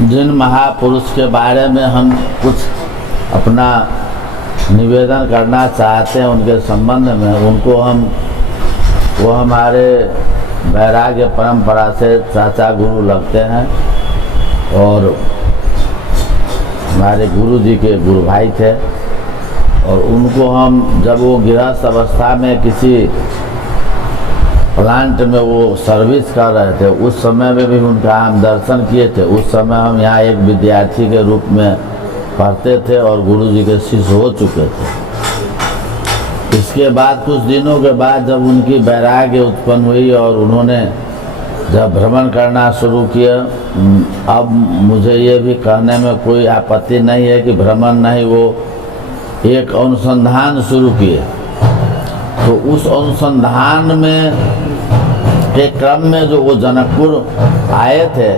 जिन महापुरुष के बारे में हम कुछ अपना निवेदन करना चाहते हैं उनके संबंध में, वो हमारे वैराग्य परंपरा से चाचा गुरु लगते हैं और हमारे गुरु जी के गुरु भाई थे। और उनको हम जब वो गृहस्थ अवस्था में किसी प्लांट में वो सर्विस कर रहे थे, उस समय में भी उनका हम दर्शन किए थे। उस समय हम यहाँ एक विद्यार्थी के रूप में पढ़ते थे और गुरु जी के शिष्य हो चुके थे। इसके बाद कुछ दिनों के बाद जब उनकी वैराग्य उत्पन्न हुई और उन्होंने जब भ्रमण करना शुरू किया, अब मुझे ये भी कहने में कोई आपत्ति नहीं है कि भ्रमण नहीं, वो एक अनुसंधान शुरू किए। तो उस अनुसंधान में के क्रम में जो वो जनकपुर आए थे,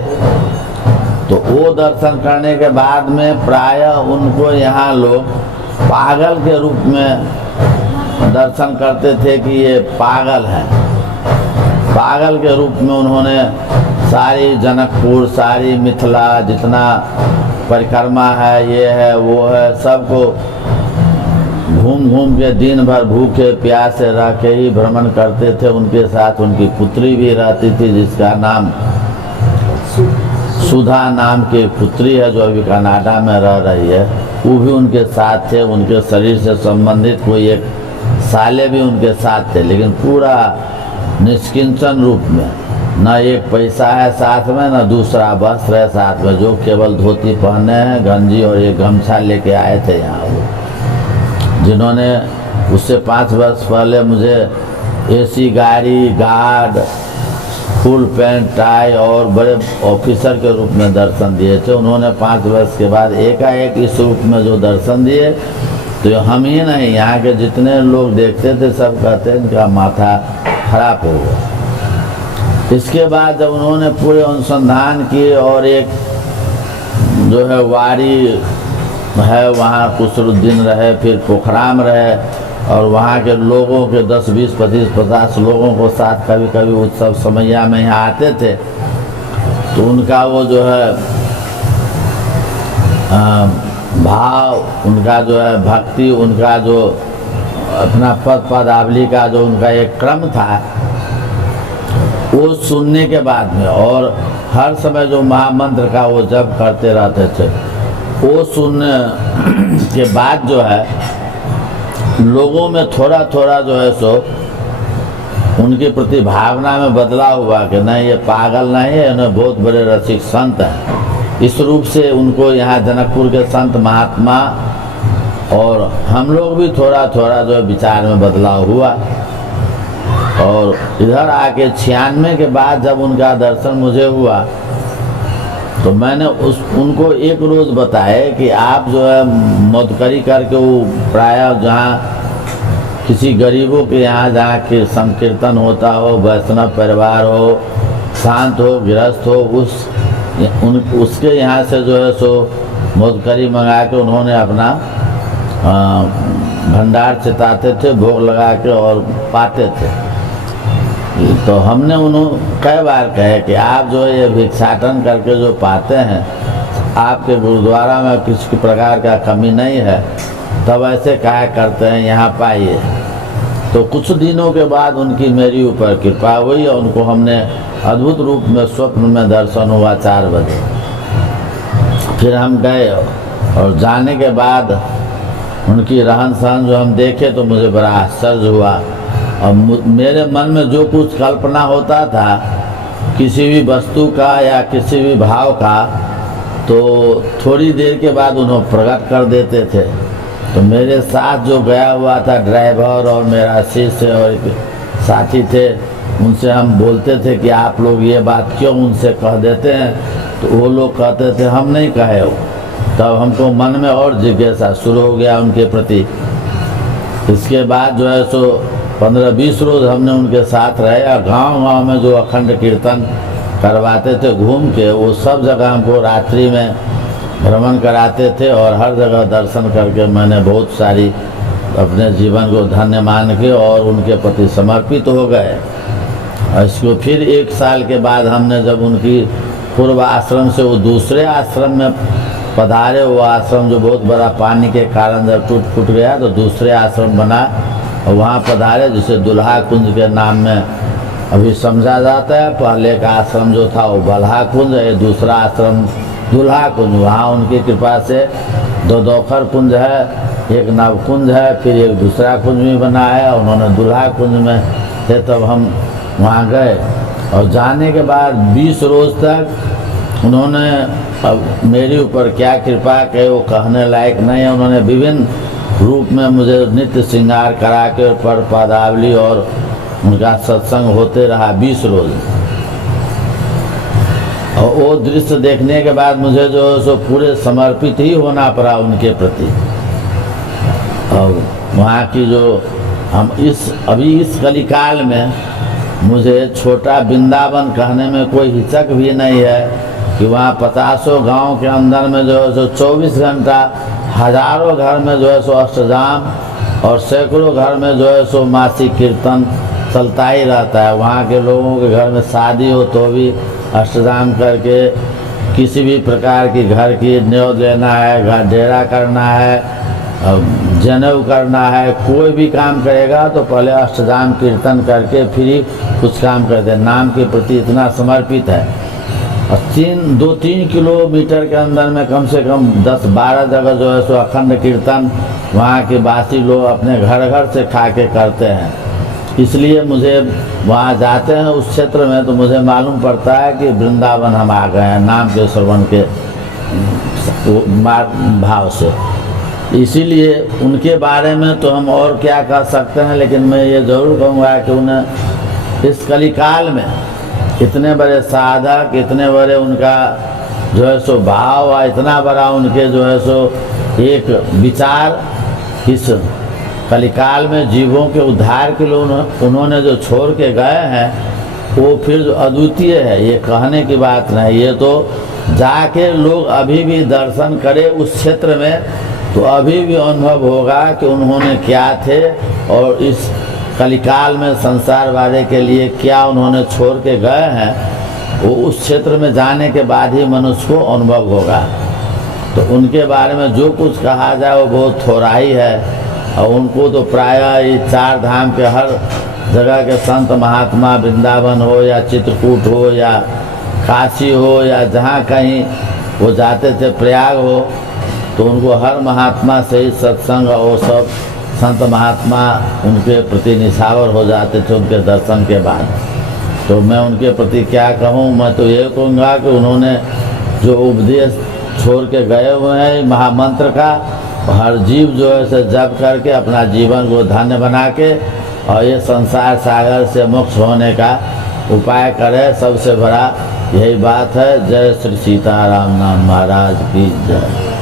तो वो दर्शन करने के बाद में प्रायः उनको यहाँ लोग पागल के रूप में दर्शन करते थे कि ये पागल है। पागल के रूप में उन्होंने सारी जनकपुर, सारी मिथिला, जितना परिक्रमा है, ये है वो है, सबको घूम घूम के दिन भर भूखे प्यासे रह के ही भ्रमण करते थे। उनके साथ उनकी पुत्री भी रहती थी जिसका नाम सुधा नाम की पुत्री है, जो अभी कनाडा में रह रही है। वो भी उनके साथ थे। उनके शरीर से संबंधित कोई एक साले भी उनके साथ थे, लेकिन पूरा निष्किंचन रूप में, न एक पैसा है साथ में, न दूसरा वस्त्र है साथ में, जो केवल धोती पहने हैं, गंजी और एक गमछा लेके आए थे यहाँ वो, जिन्होंने उससे 5 वर्ष पहले मुझे एसी गाड़ी, गार्ड, फुल पैंट टाई और बड़े ऑफिसर के रूप में दर्शन दिए थे। उन्होंने 5 वर्ष के बाद एकाएक इस रूप में जो दर्शन दिए, तो हम ही नहीं, यहाँ के जितने लोग देखते थे सब कहते हैं इनका माथा खराब हो गया। इसके बाद जब उन्होंने पूरे अनुसंधान किए और एक जो है वारी है वहाँ कुछ दिन रहे, फिर पोखराम रहे और वहाँ के लोगों के 10, 20, 25, 50 लोगों को साथ कभी कभी उत्सव समैया में यहाँ आते थे। तो उनका वो जो है भाव, उनका जो है भक्ति, उनका जो अपना पदावली का जो उनका एक क्रम था, वो सुनने के बाद में और हर समय जो महामंत्र का वो जप करते रहते थे, वो सुनने के बाद जो है लोगों में थोड़ा थोड़ा जो है सो उनके प्रति भावना में बदलाव हुआ कि नहीं, ये पागल नहीं है, इन्हें बहुत बड़े रसिक संत हैं। इस रूप से उनको यहाँ जनकपुर के संत महात्मा और हम लोग भी थोड़ा थोड़ा जो है विचार में बदलाव हुआ। और इधर आके 96 के बाद जब उनका दर्शन मुझे हुआ, तो मैंने उनको एक रोज़ बताया कि आप जो है मौतकरी करके वो प्रायः जहाँ किसी गरीबों के यहाँ जहाँ के संकीर्तन होता हो, वैष्णव परिवार हो, शांत हो, गृहस्थ हो, उसके यहाँ से जो है सो मौतकरी मंगा के उन्होंने अपना भंडार चिताते थे, भोग लगा के और पाते थे। तो हमने उन्होंने कई बार कहे कि आप जो ये भिक्षाटन करके जो पाते हैं, आपके गुरुद्वारा में किसी प्रकार का कमी नहीं है, तब ऐसे कहा करते हैं, यहाँ पाइए। तो कुछ दिनों के बाद उनकी मेरी ऊपर कृपा हुई और उनको हमने अद्भुत रूप में स्वप्न में दर्शन हुआ 4 बजे। फिर हम गए और जाने के बाद उनकी रहन सहन जो हम देखे तो मुझे बड़ा आश्चर्य हुआ। और मेरे मन में जो कुछ कल्पना होता था किसी भी वस्तु का या किसी भी भाव का, तो थोड़ी देर के बाद उन्हें प्रकट कर देते थे। तो मेरे साथ जो गया हुआ था ड्राइवर और मेरा शिष्य और एक साथी थे, उनसे हम बोलते थे कि आप लोग ये बात क्यों उनसे कह देते हैं, तो वो लोग कहते थे हम नहीं कहे हो। तब हमको मन में और जिज्ञासा शुरू हो गया उनके प्रति। इसके बाद जो है सो 15-20 रोज़ हमने उनके साथ रहे और गांव-गांव में जो अखंड कीर्तन करवाते थे घूम के, वो सब जगह हमको रात्रि में भ्रमण कराते थे और हर जगह दर्शन करके मैंने बहुत सारी अपने जीवन को धन्य मान के और उनके प्रति समर्पित हो गए। और इसको फिर 1 साल के बाद हमने जब उनकी पूर्व आश्रम से वो दूसरे आश्रम में पधारे। वो आश्रम जो बहुत बड़ा पानी के कारण जब टूट फूट गया तो दूसरे आश्रम बना और वहाँ पधारे, जिसे दुल्हा कुंज के नाम में अभी समझा जाता है। पहले का आश्रम जो था वो बल्हा कुंज है, दूसरा आश्रम दुल्हा कुंज। वहाँ उनकी कृपा से दो दोखर कुंज है, एक नव कुंज है, फिर एक दूसरा कुंज भी बना है। उन्होंने दुल्हा कुंज में थे तब हम वहाँ गए और जाने के बाद 20 रोज़ तक उन्होंने, अब मेरे ऊपर क्या कृपा के वो कहने लायक नहीं है, उन्होंने विभिन्न रूप में मुझे नित्य श्रृंगार करा के पर पदावली और उनका सत्संग होते रहा 20 रोज़। और वो दृश्य देखने के बाद मुझे जो है सो पूरे समर्पित ही होना पड़ा उनके प्रति। और वहाँ की जो हम अभी इस कलिकाल में मुझे छोटा वृंदावन कहने में कोई हिचक भी नहीं है कि वहाँ 50 गांव के अंदर में जो है सो 24 घंटा हजारों घर में जो है सो अष्टजाम और सैकड़ों घर में जो है सो मासिक कीर्तन चलता ही रहता है। वहाँ के लोगों के घर में शादी हो तो भी अष्टजाम करके, किसी भी प्रकार की घर की न्योत लेना है, घर डेरा करना है, जनेऊ करना है, कोई भी काम करेगा तो पहले अष्टजाम कीर्तन करके फिर ही कुछ काम करते हैं। नाम के प्रति इतना समर्पित है। और 2-3 किलोमीटर के अंदर में कम से कम 10-12 जगह जो है सो अखंड कीर्तन वहाँ के वासी लोग अपने घर घर से खा के करते हैं। इसलिए मुझे वहाँ जाते हैं उस क्षेत्र में तो मुझे मालूम पड़ता है कि वृंदावन हम आ गए हैं, नाम के श्रवण के भाव से। इसीलिए उनके बारे में तो हम और क्या कर सकते हैं, लेकिन मैं ये ज़रूर कहूँगा कि उन्हें इस कलिकाल में इतने बड़े साधक, इतने बड़े उनका जो है सो भाव और इतना बड़ा उनके जो है सो एक विचार, इस कलिकाल में जीवों के उद्धार के लिए उन्होंने जो छोड़ के गए हैं वो फिर जो अद्वितीय है, ये कहने की बात नहीं। ये तो जाके लोग अभी भी दर्शन करें उस क्षेत्र में तो अभी भी अनुभव होगा कि उन्होंने क्या थे और इस कलिकाल में संसार वाले के लिए क्या उन्होंने छोड़ के गए हैं। वो उस क्षेत्र में जाने के बाद ही मनुष्य को अनुभव होगा। तो उनके बारे में जो कुछ कहा जाए वो बहुत थोड़ा ही है। और उनको तो प्रायः ये 4 धाम के हर जगह के संत महात्मा, वृंदावन हो या चित्रकूट हो या काशी हो या जहाँ कहीं वो जाते थे, प्रयाग हो, तो उनको हर महात्मा से ही सत्संग और सब संत महात्मा उनके प्रति निछावर हो जाते थे उनके दर्शन के बाद। तो मैं उनके प्रति क्या कहूँ, मैं तो ये कहूँगा कि उन्होंने जो उपदेश छोड़ के गए हुए हैं महामंत्र का, हर जीव जो है से जप करके अपना जीवन को धन्य बना के और ये संसार सागर से मुक्त होने का उपाय करे, सबसे बड़ा यही बात है। जय श्री सीताराम नाम महाराज की जय।